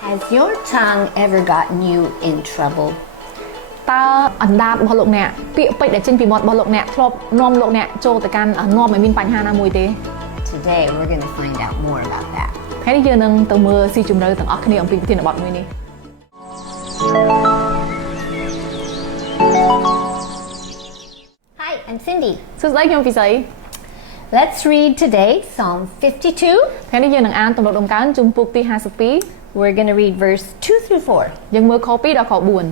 Has your tongue ever gotten you in trouble? តើអណ្ដាតរបស់លោកអ្នកពាក្យពេចន៍ដែលចេញពីមាត់របស់លោកអ្នកធ្លាប់នាំលោកអ្នកចូលទៅកាន់នាំឲ្យមានបញ្ហាណាមួយទេ Today we're going to find out more about that. ថ្ងៃនេះយើងនឹងទៅមើលស៊ីជម្រៅទាំងអស់គ្នាអំពីប្រធានបទមួយនេះ Hi, I'm Cindy. សួស្តីខ្ញុំពិសី Let's read today Psalm 52. ថ្ងៃនេះយើងនឹងអានទំនុកដំកើងជំពូកទី52 We're going to read verse 2 through 4. យើងមើលខ2ដល់ខ4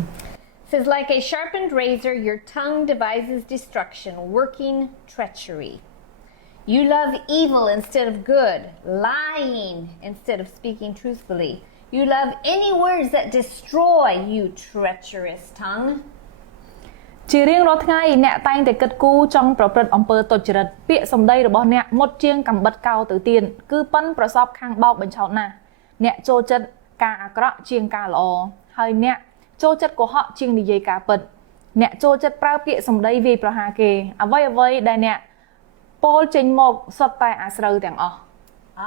It says, like a sharpened razor, your tongue devises destruction, working treachery. You love evil instead of good, lying instead of speaking truthfully. You love any words that destroy, you treacherous tongue. ជារៀងរាល់ថ្ងៃអ្នកតែងតែគិតគូរចង់ប្រព្រឹត្តអំពើទុច្ចរិតពាក្យសម្ដីរបស់អ្នកមុតជាងកំបិតកោទៅទៀនគឺប៉ិនប្រសពខាងបោកបញ្ឆោតណាស់អ្នកចូលចិត្តការអាក្រក់ជាងការល្អហើយអ្នកចូលចិត្តកុហកជាងនិយាយការពិតអ្នកចូលចិត្តប្រើពាក្យសម្ដីវាយប្រហារគេអ្វីដែលអ្នកពោលចេញមកសុទ្ធតែអាស្រូវទាំងអស់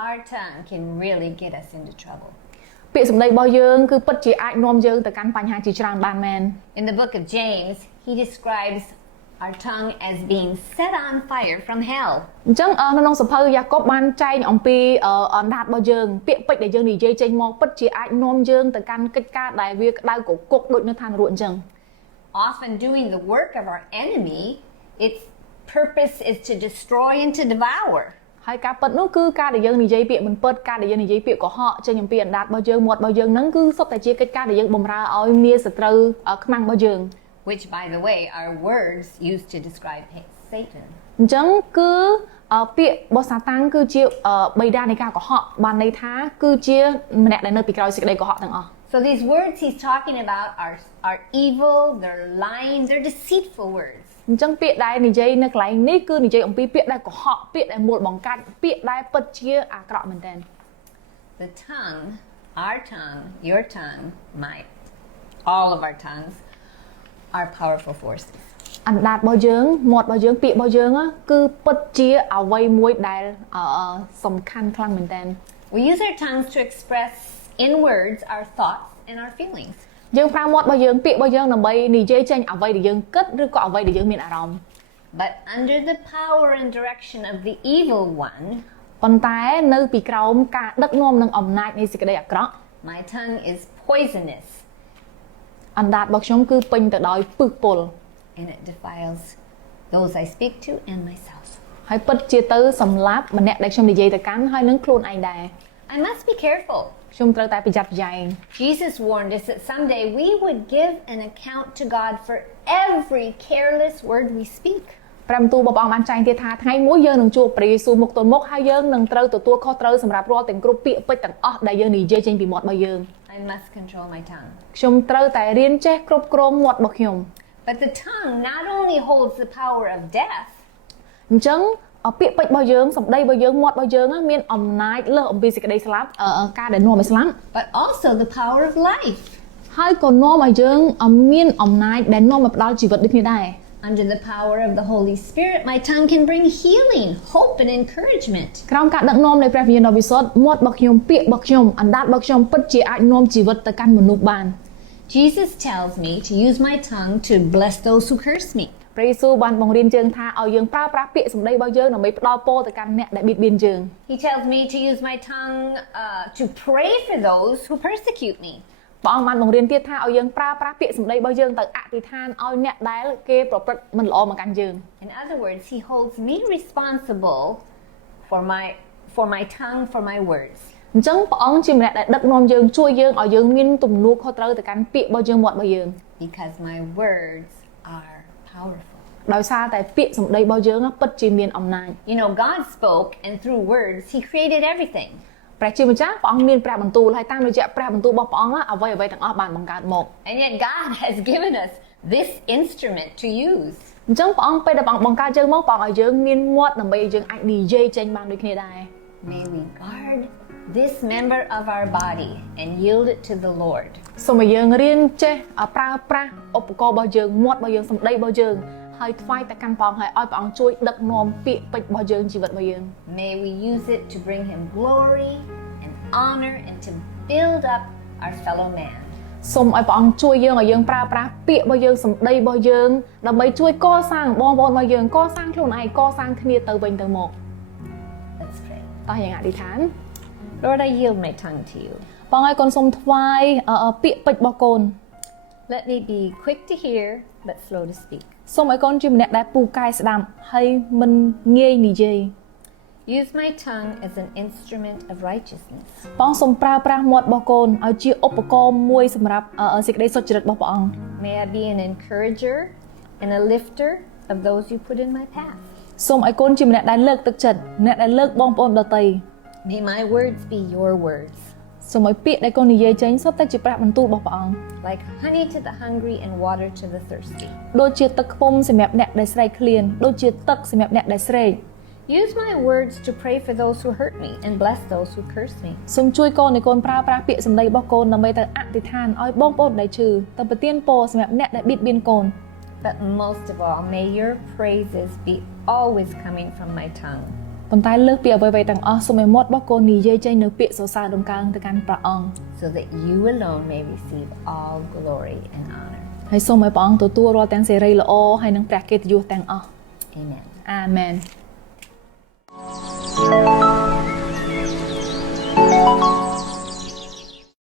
Our tongue can really get us into trouble. ពាក្យសម្ដីរបស់យើងគឺពិតជាអាចនាំយើងទៅកាន់បញ្ហាជាច្រើនបានមែន In the book of James, he describes our tongue as being set on fire from hell. អញ្ចឹងនៅក្នុងសភៅយ៉ាកុបបានចែងអំពីអណ្ដាតរបស់យើងពាក្យពេចន៍ដែលយើងនិយាយចេញមកពិតជាអាចនាំយើងទៅកាន់កិច្ចការដែលវាក្តៅកគុកដូចនៅឋាននរកអញ្ចឹង Often doing the work of our enemy, its purpose is to destroy and to devour. ហើយការពិតនោះគឺការដែលយើងនិយាយពាក្យមិនពិតការដែលយើងនិយាយពាក្យកុហកចេញអំពីអណ្ដាតរបស់យើងមាត់របស់យើងហ្នឹងគឺសុទ្ធតែជាកិច្ចការដែលយើងបម្រើឲ្យមាសត្រូវខ្មាំងរបស់យើង Which, by the way, are words used to describe Satan. អញ្ចឹងគឺពាក្យរបស់សាតាំងគឺជាបិតានៃការកុហកបានន័យថាគឺជាម្នាក់ដែលនៅពីក្រោយសេចក្តីកុហកទាំងអស់ So these words he's talking about are evil, they're lying, they're deceitful words. អញ្ចឹងពាក្យដែលនិយាយនៅកន្លែងនេះគឺនិយាយអំពីពាក្យដែលកុហកពាក្យដែលមូលបង្កាច់ពាក្យដែលពិតជាអាក្រក់មែនទែន The tongue, our tongue, your tongue, all of our tongues are powerful forces. អណ្ដាតរបស់យើងមាត់របស់យើងពាក្យរបស់យើងគឺពិតជាអ្វីមួយដែលសំខាន់ខ្លាំងមែនទែន We use our tongues to express in words our thoughts and our feelings. យើងប្រើមាត់របស់យើងពាក្យរបស់យើងដើម្បីនិយាយចេញអ្វីដែលយើងគិតឬក៏អ្វីដែលយើងមានអារម្មណ៍ But under the power and direction of the evil one, ប៉ុន្តែនៅពីក្រោមការដឹកនាំនិងអំណាចនៃសេចក្តីអាក្រក់ my tongue is poisonous អណ្ដាតរបស់ខ្ញុំគឺពេញទៅដោយពឹសពុល and it defiles those I speak to and myself. ហើយពិតជាទៅសម្លាប់ម្នាក់ដែលខ្ញុំនិយាយទៅកាន់ហើយនឹងខ្លួនឯងដែរ I must be careful. ខ្ញុំត្រូវតែប្រយ័ត្នប្រយែង Jesus warned us that someday we would give an account to God for every careless word we speak. ព្រះបន្ទូលរបស់ព្រះអង្គបានចែងទៀតថាថ្ងៃមួយយើងនឹងជួបព្រះយេស៊ូវមុខទល់មុខហើយយើងនឹងត្រូវទទួលខុសត្រូវសម្រាប់រាល់ទាំងគ្រប់ពាក្យពេចន៍ទាំងអស់ដែលយើងនិយាយចេញពីមាត់របស់យើង I must control my tongue. ខ្ញុំត្រូវតែរៀនចេះគ្រប់គ្រងមាត់របស់ខ្ញុំ But the tongue not only holds the power of death, អញ្ចឹងពាក្យពេចន៍របស់យើងសម្ដីរបស់យើងមាត់របស់យើងមានអំណាចលើសអំពីសេចក្តីស្លាប់ការដែលនាំឲ្យស្លាប់ but also the power of life. ហើយក៏នាំឲ្យយើងមានអំណាចដែលនាំឲ្យផ្ដល់ជីវិតដូចគ្នាដែរ Under the power of the Holy Spirit, my tongue can bring healing, hope, and encouragement. ក្រោមការដឹកនាំនៃព្រះវិញ្ញាណដ៏វិសុទ្ធមាត់របស់ខ្ញុំពាក្យរបស់ខ្ញុំអណ្ដាតរបស់ខ្ញុំពិតជាអាចនាំជីវិតទៅកាន់មនុស្សបាន Jesus tells me to use my tongue to bless those who curse me. ព្រះយេស៊ូវបានបង្រៀនយើងថាឲ្យយើងប្រើប្រាស់ពាក្យសម្ដីរបស់យើងដើម្បីផ្ដល់ពរទៅកាន់អ្នកដែលបៀតបៀនយើង He tells me to use my tongue to pray for those who persecute me. ព្រះអង្គបានបង្រៀនទៀតថាឲ្យយើងប្រើប្រាស់ពាក្យសម្ដីរបស់យើងទៅអធិដ្ឋានឲ្យអ្នកដែលគេប្រព្រឹត្តមិនល្អមកកាន់យើង In other words, he holds me responsible for my tongue, for my words. អញ្ចឹងព្រះអង្គជាម្នាក់ដែលដឹកនាំយើងជួយយើងឲ្យយើងមានទំនួលខុសត្រូវទៅកាន់ពាក្យរបស់យើងមាត់របស់យើង Because my words are powerful. ដោយសារតែពាក្យសម្ដីរបស់យើងពិតជាមានអំណាច You know, God spoke, and through words, he created everything. ព្រះជាម្ចាស់ព្រះអង្គមានព្រះបន្ទូលហើយតាមរយៈព្រះបន្ទូលរបស់ព្រះអង្គអ្វីទាំងអស់បានបង្កើតមក And yet God has given us this instrument to use. អញ្ចឹងព្រះអង្គពេលដែលព្រះអង្គបង្កើតយើងមកព្រះអង្គឲ្យយើងមានមាត់ដើម្បីឲ្យយើងអាចនិយាយចេញបានដូចគ្នាដែរ May we guard this member of our body and yield it to the Lord. សូមឲ្យយើងរៀនចេះប្រើប្រាស់ឧបករណ៍របស់យើងមាត់របស់យើងសម្ដីរបស់យើងហើយថ្វាយទៅកាន់ព្រះអង្គហើយឲ្យព្រះអង្គជួយដឹកនាំពាក្យពេចន៍របស់យើងជីវិតរបស់យើង May we use it to bring him glory and honor and to build up our fellow man. សូមឲ្យព្រះអង្គជួយយើងឲ្យយើងប្រើប្រាស់ពាក្យរបស់យើងសម្ដីរបស់យើងដើម្បីជួយកសាងបងប្អូនរបស់យើងកសាងខ្លួនឯងកសាងគ្នាទៅវិញទៅមក Let's pray. តោះយើងអធិដ្ឋាន Lord, I yield my tongue to you. បងឲ្យកូនសូមថ្វាយពាក្យពេចន៍របស់កូន Let me be quick to hear, but slow to speak. សូមឲ្យកូនជាម្នាក់ដែលពូកែស្ដាប់ហើយមិនងាយនិយាយ Use my tongue as an instrument of righteousness. បងសូមប្រើប្រាស់មាត់របស់កូនឲ្យជាឧបករណ៍មួយសម្រាប់សេចក្តីសុចរិតរបស់ព្រះអង្គ May I be an encourager and a lifter of those you put in my path. សូមឲ្យកូនជាម្នាក់ដែលលើកទឹកចិត្តអ្នកដែលលើកបងប្អូនដទៃ May my words be your words, សូមឲ្យពាក្យដែលកូននិយាយចេញសុទ្ធតែជាប្រាក់បន្ទូលរបស់ព្រះអង្គ like honey to the hungry and water to the thirsty. ដូចជាទឹកខ្មុំសម្រាប់អ្នកដែលស្រេកឃ្លានដូចជាទឹកសម្រាប់អ្នកដែលស្រេក Use my words to pray for those who hurt me and bless those who curse me. សូមជួយកូនប្រើប្រាស់ពាក្យសម្ដីរបស់កូនដើម្បីទៅអធិដ្ឋានឲ្យបងប្អូនដែលឈឺទៅប្រទានពរសម្រាប់អ្នកដែលបៀតបៀនកូន But most of all, may your praises be always coming from my tongue. ប៉ុន្តែលើសពីអ្វីៗទាំងអស់សូមឲ្យមាត់របស់កូននិយាយចេញនៅពាក្យសរសើរដំកើងទៅកាន់ព្រះអង្គ So that you alone may receive all glory and honor. ហើយសូមឲ្យព្រះអង្គទទួលរាល់ទាំងសេរីល្អហើយនិងព្រះកិត្តិយសទាំងអស់ Amen. អាមែន